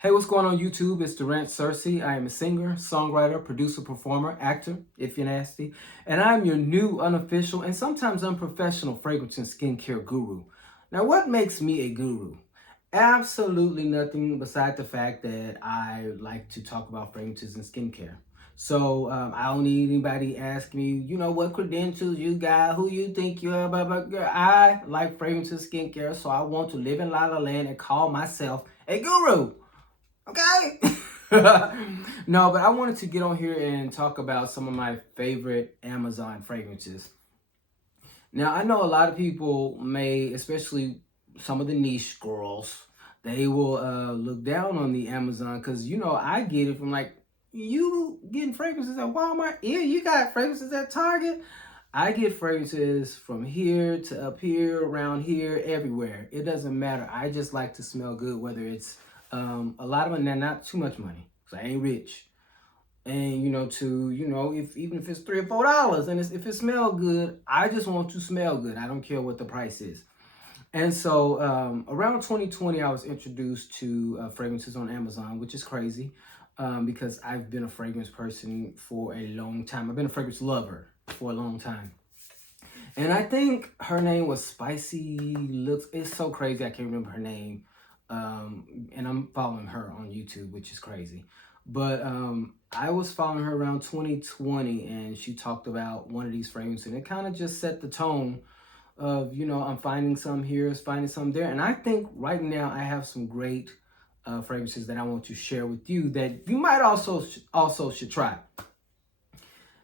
Hey, what's going on YouTube? It's Durant Cersei. I am a singer, songwriter, producer, performer, actor, if you're nasty. And I'm your new, unofficial, and sometimes unprofessional fragrance and skincare guru. Now, what makes me a guru? Absolutely nothing beside the fact that I like to talk about fragrances and skincare. So I don't need anybody asking me, what credentials you got, who you think you are, blah, blah, blah. I like fragrances, skincare, so I want to live in La La Land and call myself a guru. Okay. No, but I wanted to get on here and talk about some of my favorite Amazon fragrances. Now, I know a lot of people may, especially some of the niche girls, they will look down on the Amazon because, I get it from like, you getting fragrances at Walmart? Yeah, you got fragrances at Target. I get fragrances from here to up here, around here, everywhere. It doesn't matter. I just like to smell good, whether it's a lot of money, not too much money, because I ain't rich. And if even if it's $3 or $4, and if it smells good, I just want to smell good. I don't care what the price is. And so around 2020, I was introduced to fragrances on Amazon, which is crazy because I've been a fragrance person for a long time. I've been a fragrance lover for a long time. And I think her name was Spicy Looks. It's so crazy. I can't remember her name. And I'm following her on YouTube, which is crazy. But I was following her around 2020, and she talked about one of these fragrances, and it kind of just set the tone of, I'm finding some here, finding some there. And I think right now I have some great fragrances that I want to share with you that you might also should try.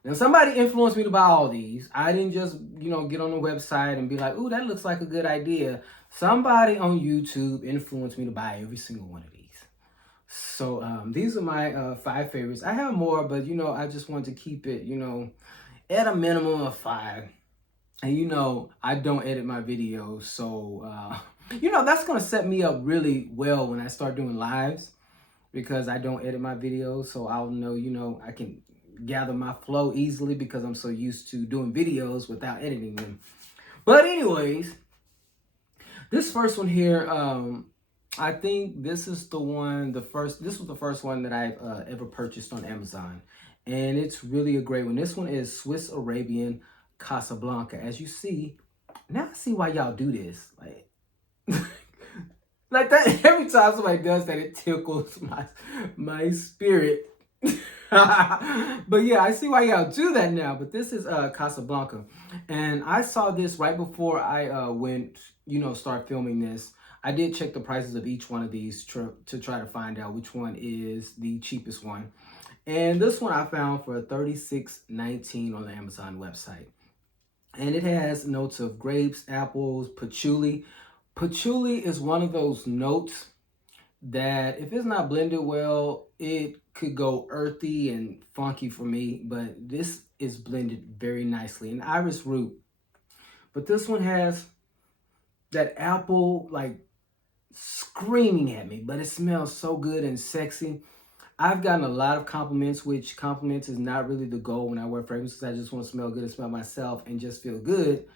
Now, somebody influenced me to buy all these. I didn't just, get on the website and be like, ooh, that looks like a good idea. Somebody on YouTube influenced me to buy every single one of these. So these are my 5 favorites. I have more, but, I just want to keep it, at a minimum of 5. And, I don't edit my videos. So, that's going to set me up really well when I start doing lives because I don't edit my videos. So I'll know, I can gather my flow easily because I'm so used to doing videos without editing them. But anyways, this first one here, I think this is this was the first one that I've ever purchased on Amazon. And it's really a great one. This one is Swiss Arabian Casablanca. As you see, now I see why y'all do this. Like that, every time somebody does that, it tickles my spirit. But yeah, I see why y'all do that now. But this is Casablanca, and I saw this right before I went, start filming this. I did check the prices of each one of these to try to find out which one is the cheapest one. And this one I found for $36.19 on the Amazon website. And it has notes of grapes, apples, patchouli. Patchouli is one of those notes that if it's not blended well, it could go earthy and funky for me, but this is blended very nicely. And iris root. But this one has that apple like screaming at me, but it smells so good and sexy. I've gotten a lot of compliments, which compliments is not really the goal when I wear fragrances. I just want to smell good and smell myself and just feel good.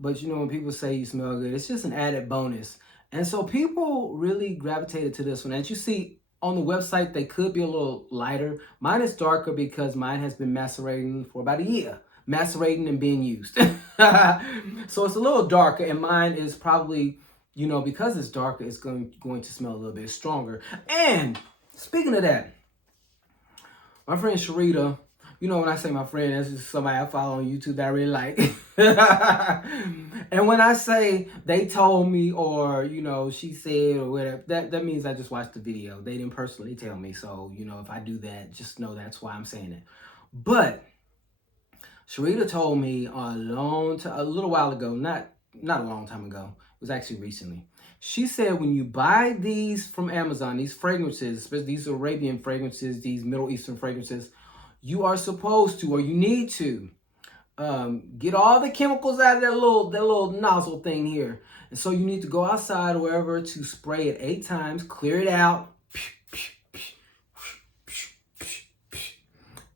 But when people say you smell good, it's just an added bonus. And so people really gravitated to this one. As you see on the website, they could be a little lighter. Mine is darker because mine has been macerating for about a year. Macerating and being used. So it's a little darker, and mine is probably, because it's darker, it's going to smell a little bit stronger. And speaking of that, my friend Sharita, when I say my friend, that's just somebody I follow on YouTube that I really like. And when I say they told me or, she said or whatever, that means I just watched the video. They didn't personally tell me. So, if I do that, just know that's why I'm saying it. But Sharita told me a little while ago, not a long time ago. It was actually recently. She said when you buy these from Amazon, these fragrances, especially these Arabian fragrances, these Middle Eastern fragrances, you are supposed to, or you need to, get all the chemicals out of that little nozzle thing here. And so you need to go outside or wherever to spray it 8 times, clear it out.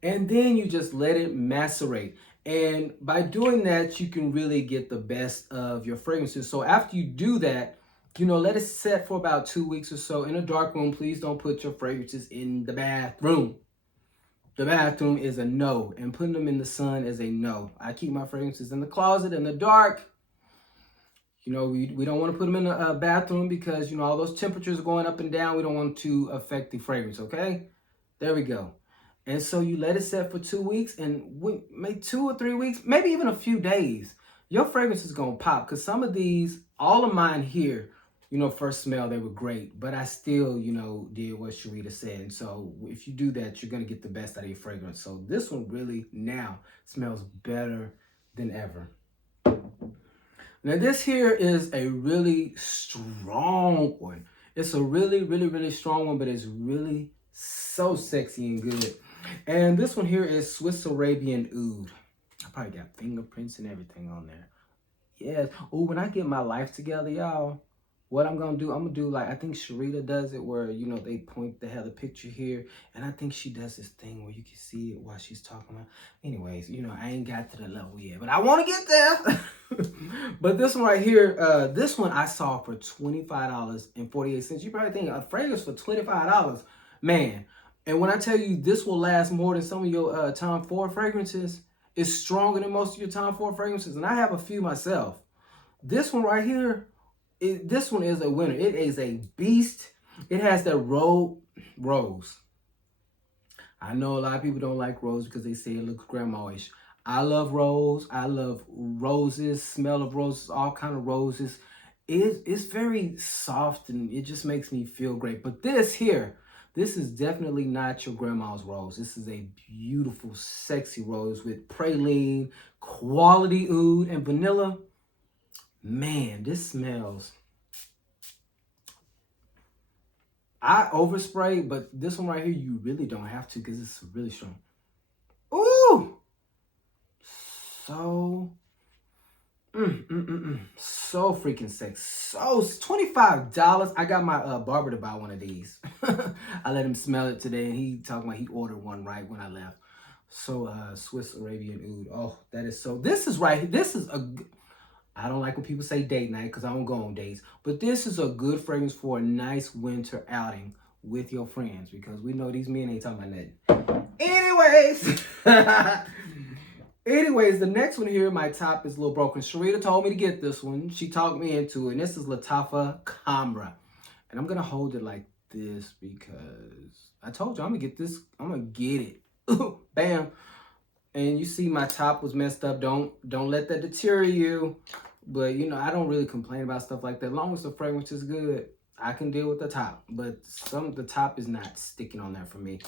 And then you just let it macerate. And by doing that, you can really get the best of your fragrances. So after you do that, Let it set for about 2 weeks or so in a dark room. Please don't put your fragrances in the bathroom. The bathroom is a no, and putting them in the sun is a no. I keep my fragrances in the closet in the dark. We don't want to put them in the bathroom because, all those temperatures are going up and down. We don't want to affect the fragrance, okay? There we go. And so you let it set for 2 weeks, and maybe 2 or 3 weeks, maybe even a few days. Your fragrance is going to pop, because some of these, all of mine here, first smell, they were great. But I still, did what Sharita said. And so if you do that, you're going to get the best out of your fragrance. So this one really now smells better than ever. Now this here is a really strong one. It's a really, really, really strong one, but it's really so sexy and good. And this one here is Swiss Arabian Oud. I probably got fingerprints and everything on there. Yes. Oh, when I get my life together, y'all, what I'm going to do, I'm going to do like, I think Sharita does it where, they have the picture here. And I think she does this thing where you can see it while she's talking about. Anyways, I ain't got to the level yet, but I want to get there. But this one right here, this one I saw for $25.48. You probably think a fragrance for $25, man. And when I tell you this will last more than some of your Tom Ford fragrances, it's stronger than most of your Tom Ford fragrances. And I have a few myself. This one right here, this one is a winner. It is a beast. It has that rose. I know a lot of people don't like rose because they say it looks grandma-ish. I love rose. I love roses, smell of roses, all kind of roses. It's very soft and it just makes me feel great. But this here, this is definitely not your grandma's rose. This is a beautiful, sexy rose with praline, quality oud, and vanilla. Man, this smells. I overspray, but this one right here, you really don't have to because it's really strong. Ooh! So, so freaking sexy. So, $25. I got my barber to buy one of these. I let him smell it today, and he talking about he ordered one right when I left. So, Swiss Arabian Oud. Oh, that is so. This is right. This is a. I don't like when people say date night because I don't go on dates. But this is a good fragrance for a nice winter outing with your friends because we know these men ain't talking about nothing. Anyways, the next one here, my top is a little broken. Sharita told me to get this one. She talked me into it. And this is Lattafa Khamra. And I'm going to hold it like this because I told you I'm going to get this. I'm going to get it. Bam. And you see my top was messed up. Don't let that deter you. But, I don't really complain about stuff like that. As long as the fragrance is good, I can deal with the top. But the top is not sticking on there for me.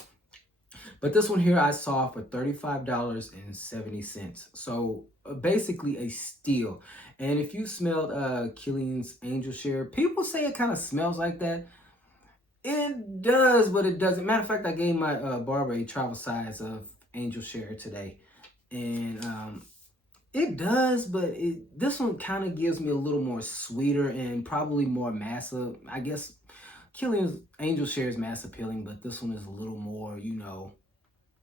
But this one here I saw for $35.70. So basically a steal. And if you smelled Kilian's Angel Share, people say it kind of smells like that. It does, but it doesn't. Matter of fact, I gave my barber a travel size of Angel Share today. And it does, but this one kind of gives me a little more sweeter and probably more massive. I guess Kilian's Angel Share is mass appealing, but this one is a little more,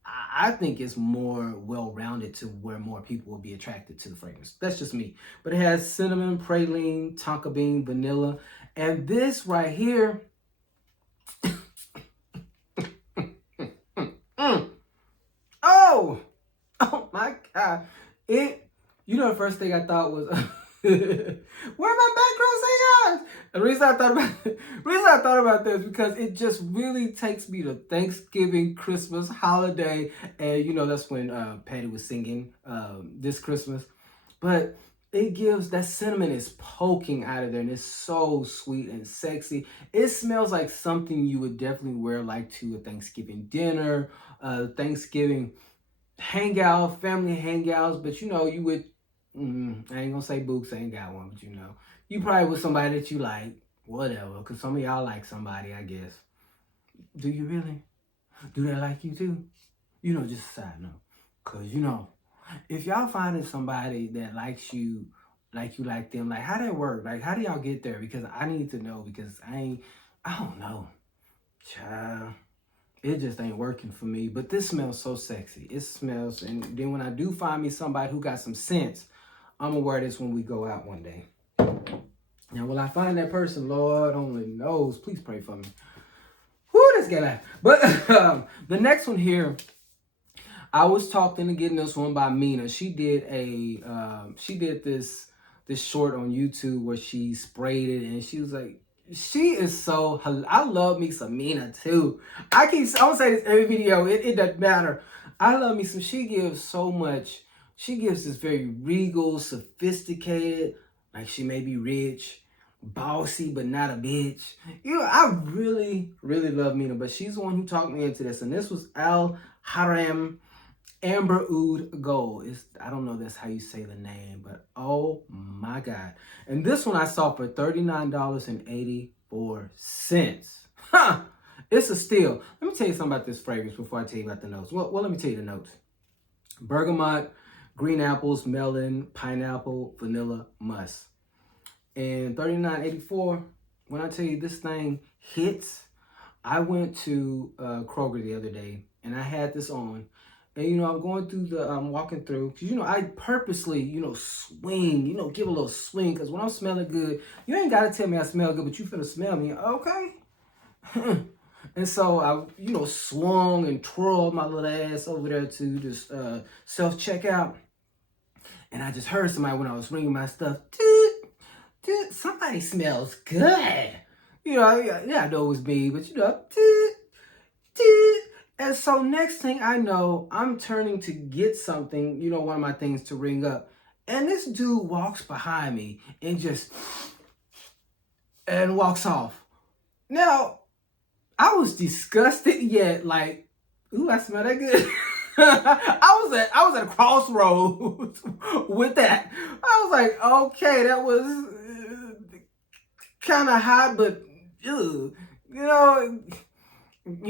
I think it's more well-rounded to where more people will be attracted to the fragrance. That's just me. But it has cinnamon, praline, tonka bean, vanilla. And this right here, oh my God. The first thing I thought was, where my background singers? The reason I thought about this because it just really takes me to Thanksgiving, Christmas, holiday, and that's when Patty was singing this Christmas. But it gives that cinnamon is poking out of there, and it's so sweet and sexy. It smells like something you would definitely wear like to a Thanksgiving dinner, Thanksgiving hangout, family hangouts. But you would. I ain't gonna say Books ain't got one, but you probably with somebody that you like, whatever. Because some of y'all like somebody, I guess. Do you really? Do they like you too? Just a side note. Because if y'all finding somebody that likes you, like you like them, like how that work? Like how do y'all get there? Because I need to know because I don't know. Child. It just ain't working for me. But this smells so sexy. It smells, and then when I do find me somebody who got some sense, I'm gonna wear this when we go out one day. Now, will I find that person? Lord only knows. Please pray for me. Whoo, this guy. But the next one here, I was talking to getting this one by Mina. She did this short on YouTube where she sprayed it, and she was like, she is so. I love me some Mina too. I don't say this every video. It doesn't matter. I love me some. She gives so much. She gives this very regal, sophisticated, like she may be rich, bossy, but not a bitch. You know, I really, really love Mina, but she's the one who talked me into this, and this was Haramain Amber Oud Gold. I don't know that's how you say the name, but oh my God. And this one I saw for $39.84. Huh! It's a steal. Let me tell you something about this fragrance before I tell you about the notes. Well, let me tell you the notes. Bergamot, green apples, melon, pineapple, vanilla, musk. And $39.84, when I tell you this thing hits, I went to Kroger the other day, and I had this on. And, you know, I'm going through I'm walking through, because, you know, I purposely, you know, swing, you know, give a little swing, because when I'm smelling good, you ain't got to tell me I smell good, but you finna smell me, okay? And so I, you know, swung and twirled my little ass over there to this self-checkout, and I just heard somebody when I was ringing my stuff, dude, somebody smells good. You know, yeah, I know it was me, but, you know, and so next thing I know, I'm turning to get something, you know, one of my things to ring up. And this dude walks behind me and walks off. Now, I was disgusted yet like, ooh, I smell that good. I was at a crossroads with that. I was like, okay, that was kind of hot, but ew, you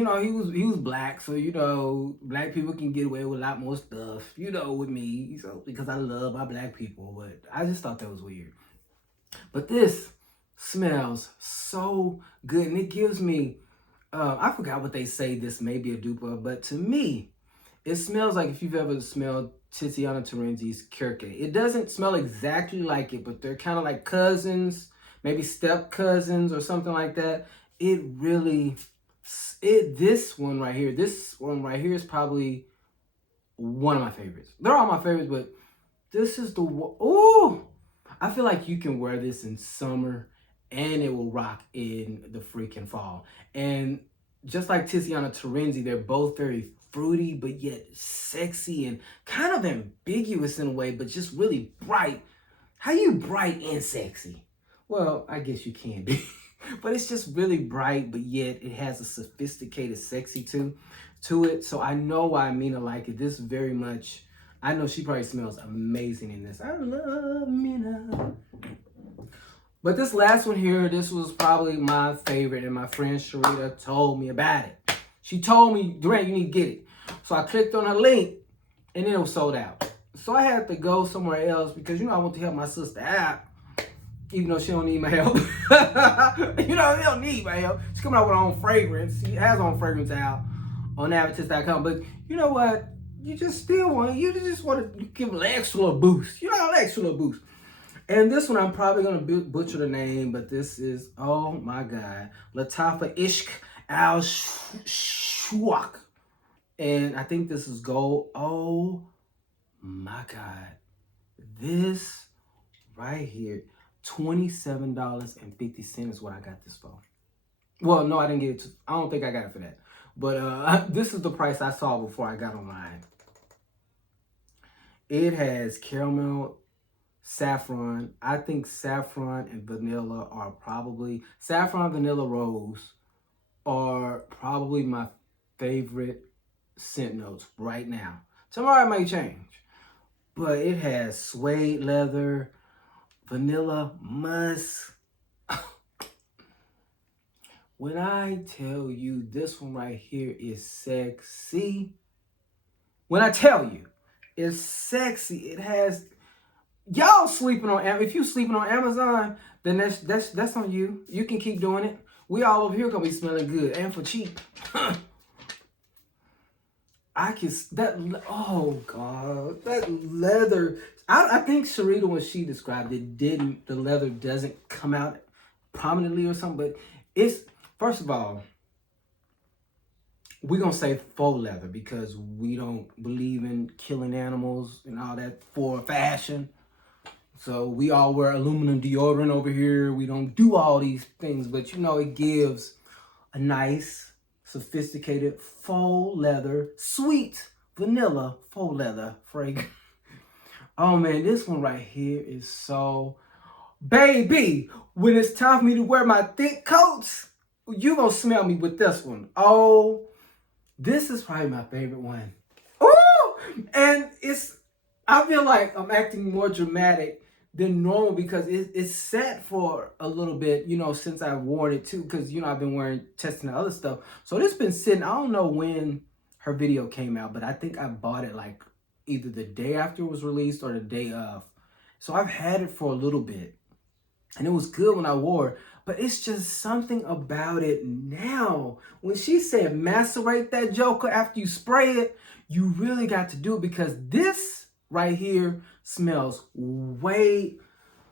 know, he was black, so, you know, black people can get away with a lot more stuff, you know, with me, so, because I love my black people, but I just thought that was weird. But this smells so good, and it gives me, I forgot what they say this may be a dupe of, but to me, it smells like if you've ever smelled Tiziana Terenzi's Kirke. It doesn't smell exactly like it, but they're kind of like cousins, maybe step cousins or something like that. This one right here is probably one of my favorites. They're all my favorites, but this is the one. Oh, I feel like you can wear this in summer and it will rock in the freaking fall. And just like Tiziana Terenzi, they're both very fruity, but yet sexy and kind of ambiguous in a way, but just really bright. How you bright and sexy? Well, I guess you can be. But it's just really bright, but yet it has a sophisticated sexy to it. So I know why Mina like it. This very much, I know she probably smells amazing in this. I love Mina. But this last one here, this was probably my favorite, and my friend Sharita told me about it. She told me, Durant, you need to get it. So I clicked on her link, and then it was sold out. So I had to go somewhere else because, you know, I want to help my sister out. Even though she don't need my help. You know, she don't need my help. She's coming out with her own fragrance. She has her own fragrance out on Avatist.com. But you know what? You just want to give an extra little boost. You know, an extra little boost. And this one, I'm probably going to butcher the name, but this is, oh my God, Lattafa Ishq al Shuykh. And I think this is gold. Oh my God. This right here. $27.50 is what I got this for. Well, no, I didn't get it. I don't think I got it for that. But this is the price I saw before I got online. It has caramel, saffron. I think saffron and vanilla are probably, saffron, vanilla, rose are probably my favorite scent notes right now. Tomorrow it may change. But it has suede leather, vanilla, musk. When I tell you this one right here is sexy, when I tell you it's sexy, it has, y'all sleeping on, if you sleeping on Amazon, then that's on you. You can keep doing it. We all over here gonna be smelling good and for cheap. I can that. Oh God, that leather. I think Sharita, when she described it, didn't the leather doesn't come out prominently or something, but it's first of all, we're gonna say faux leather because we don't believe in killing animals and all that for fashion. So we all wear aluminum deodorant over here. We don't do all these things, but you know, it gives a nice, sophisticated faux leather, sweet vanilla faux leather fragrance. Oh man, this one right here is so, baby, when it's time for me to wear my thick coats, you gonna smell me with this one. Oh, this is probably my favorite one. Ooh! And I feel like I'm acting more dramatic than normal because it's set for a little bit, you know, since I worn it too, because, you know, I've been testing the other stuff. So this been sitting, I don't know when her video came out, but I think I bought it like either the day after it was released or the day of. So I've had it for a little bit. And it was good when I wore it, but it's just something about it now. When she said macerate that joker after you spray it, you really got to do it because this right here smells way.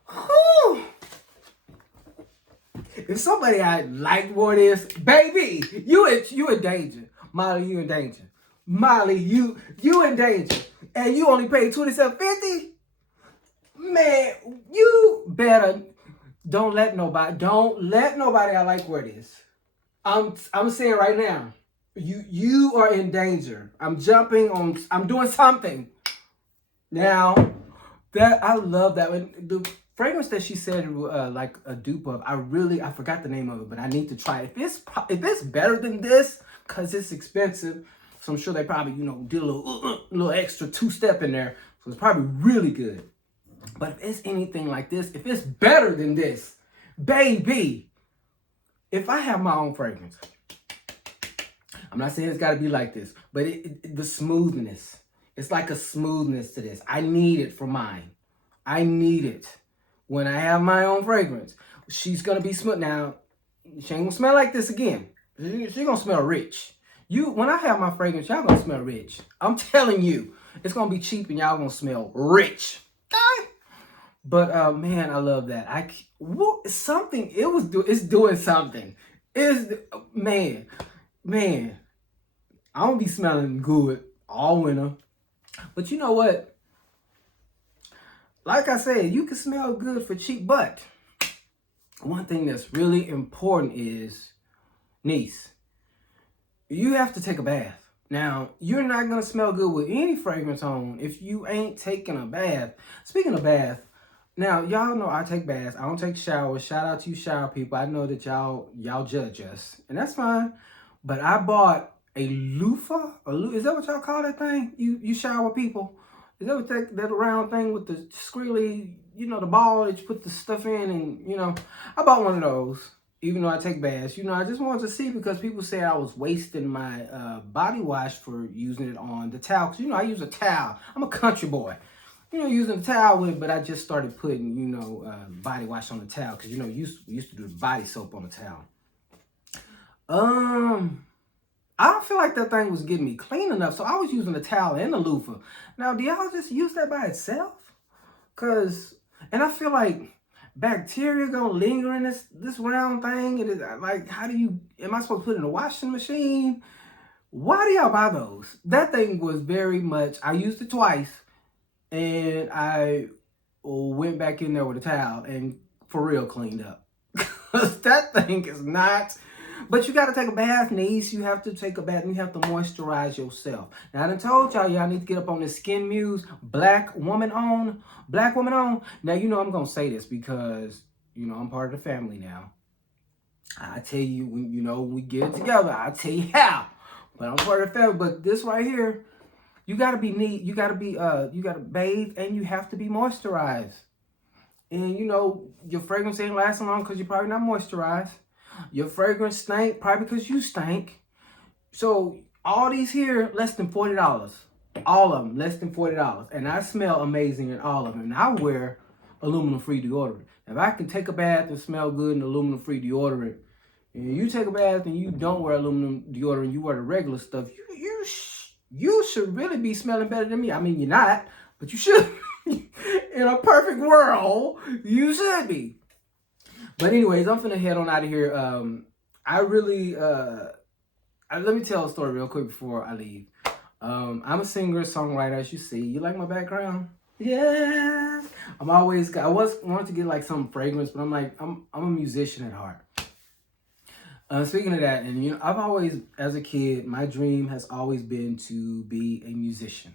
Whew. If somebody I like wore this, baby, you in danger. Molly, you in danger. Molly, you in danger. And you only paid $27.50? Man, you better. Don't let nobody I like wear this. I'm saying right now, you are in danger. I'm doing something. Now, that I love that. The fragrance that she said like a dupe of, I forgot the name of it, but I need to try it. If it's better than this, cause it's expensive, so I'm sure they probably, you know, did a little extra two-step in there. So it's probably really good. But if it's anything like this, if it's better than this, baby, if I have my own fragrance, I'm not saying it's got to be like this, but the smoothness, it's like a smoothness to this. I need it for mine. I need it. When I have my own fragrance, she's going to be smooth. Now, she ain't going to smell like this again. She's going to smell rich. When I have my fragrance, y'all going to smell rich. I'm telling you, it's going to be cheap and y'all going to smell rich. Okay? But man, I love that. It's doing something. Man. I don't be smelling good all winter. But you know what? Like I said, you can smell good for cheap, but one thing that's really important is, niece, you have to take a bath. Now, you're not going to smell good with any fragrance on if you ain't taking a bath. Speaking of bath, now, y'all know I take baths. I don't take showers. Shout out to you shower people. I know that y'all judge us, and that's fine. But I bought a loofah. Is that what y'all call that thing? You shower people? Is that what that round thing with the squirrely, you know, the ball that you put the stuff in, and, you know, I bought one of those. Even though I take baths, you know, I just wanted to see because people say I was wasting my body wash for using it on the towel. Because, you know, I use a towel. I'm a country boy. You know, using a towel with, but I just started putting, you know, body wash on the towel because, you know, we used to do the body soap on the towel. I don't feel like that thing was getting me clean enough, so I was using the towel and the loofah. Now, do y'all just use that by itself? And I feel like bacteria gonna linger in this round thing, and like, am I supposed to put it in a washing machine? Why do y'all buy those? That thing was very much, I used it twice. And I went back in there with a towel and for real cleaned up. That thing is not. But you got to take a bath, niece. You have to take a bath and you have to moisturize yourself. Now, I done told y'all need to get up on this Skin Muse, black woman owned. Now, you know I'm going to say this because, you know, I'm part of the family now. I tell you, when we get it together, I'll tell you how. But I'm part of the family. But this right here, you gotta be neat. You gotta bathe, and you have to be moisturized. And you know your fragrance ain't lasting long because you're probably not moisturized. Your fragrance stank probably because you stank. So all these here less than $40. All of them less than $40, and I smell amazing in all of them. And I wear aluminum-free deodorant. If I can take a bath and smell good in aluminum-free deodorant, and you take a bath and you don't wear aluminum deodorant, you wear the regular stuff, you should really be smelling better than me. I mean, you're not, but you should. In a perfect world, you should be. But anyways, I'm finna head on out of here. I really, let me tell a story real quick before I leave. I'm a singer, songwriter, as you see. You like my background? Yes. I wanted to get like some fragrance, but I'm a musician at heart. Speaking of that, and I've always, as a kid, my dream has always been to be a musician.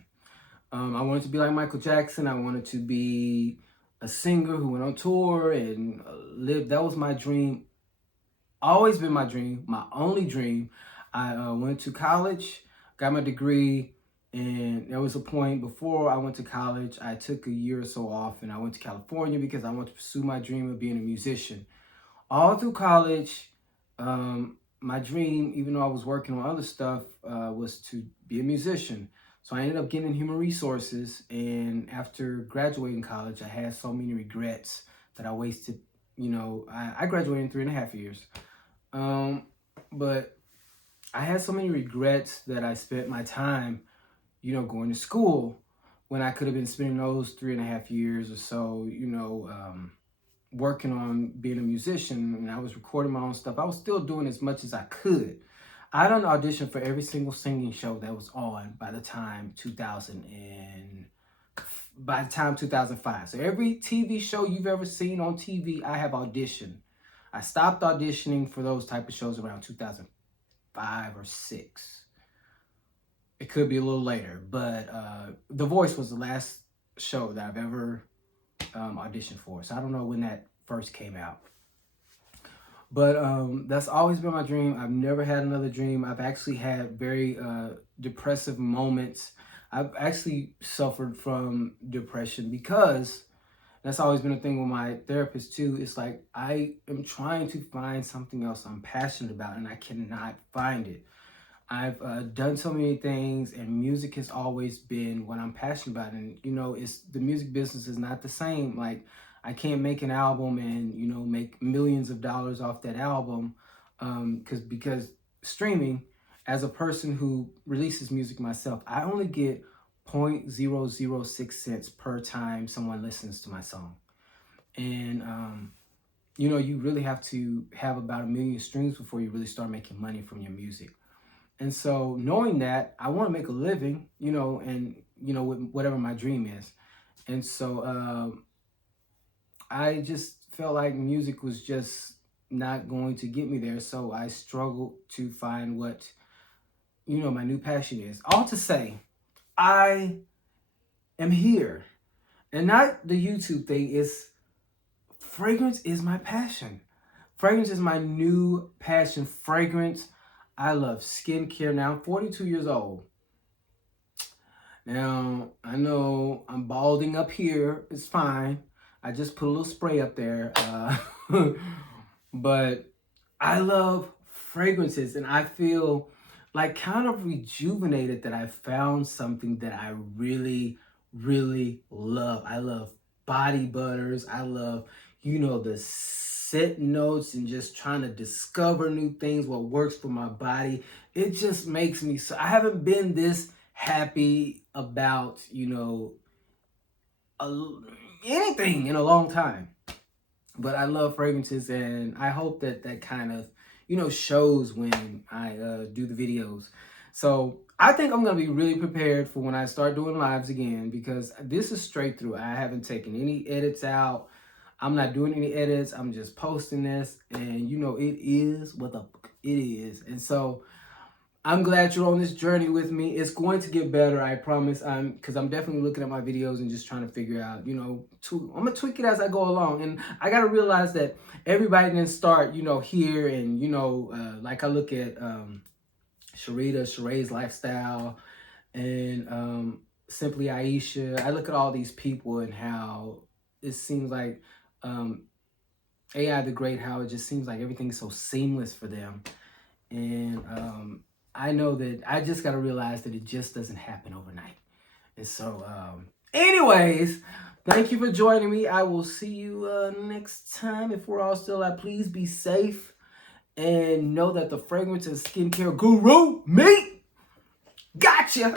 I wanted to be like Michael Jackson. I wanted to be a singer who went on tour and lived. That was my dream. Always been my dream, my only dream. I went to college, got my degree, and there was a point before I went to college, I took a year or so off and I went to California because I wanted to pursue my dream of being a musician. All through college, my dream, even though I was working on other stuff, was to be a musician. So I ended up getting human resources, and after graduating college, I had so many regrets that I wasted. I graduated in 3.5 years. But I had so many regrets that I spent my time, going to school when I could have been spending those 3.5 years or so, working on being a musician. And I was recording my own stuff. I was still doing as much as I could. I done auditioned for every single singing show that was on by the time 2005. So every TV show you've ever seen on TV, I have auditioned. I stopped auditioning for those type of shows around 2005 or 6. It could be a little later, but The Voice was the last show that I've ever auditioned for. So I don't know when that first came out. But that's always been my dream. I've never had another dream. I've actually had very depressive moments. I've actually suffered from depression because that's always been a thing with my therapist too. It's like I am trying to find something else I'm passionate about and I cannot find it. I've done so many things, and music has always been what I'm passionate about. And it's the music business is not the same. Like I can't make an album and make millions of dollars off that album because streaming. As a person who releases music myself, I only get 0.006 cents per time someone listens to my song. And you really have to have about 1 million streams before you really start making money from your music. And so knowing that, I want to make a living, and with whatever my dream is. And so I just felt like music was just not going to get me there. So I struggled to find what my new passion is. All to say, I am here. And not the YouTube thing, is fragrance is my passion. Fragrance is my new passion. Fragrance. I love skincare. Now I'm 42 years old. Now, I know I'm balding up here. It's fine. I just put a little spray up there. But I love fragrances, and I feel like kind of rejuvenated that I found something that I really, really love. I love body butters. I love, the scent notes and just trying to discover new things, what works for my body. It just makes me so, I haven't been this happy about, anything in a long time. But I love fragrances, and I hope that kind of, shows when I do the videos. So I think I'm going to be really prepared for when I start doing lives again, because this is straight through. I haven't taken any edits out. I'm not doing any edits. I'm just posting this, and it is what the fuck it is. And so I'm glad you're on this journey with me. It's going to get better, I promise. Because I'm definitely looking at my videos and just trying to figure out, I'm going to tweak it as I go along. And I got to realize that everybody didn't start, here. And, like I look at Sheree's lifestyle, and Simply Aisha. I look at all these people and how it seems like AI the Great, how it just seems like everything's so seamless for them. And I know that I just got to realize that it just doesn't happen overnight. And so, anyways, thank you for joining me. I will see you next time. If we're all still out, please be safe. And know that the fragrance and skincare guru, me, got gotcha.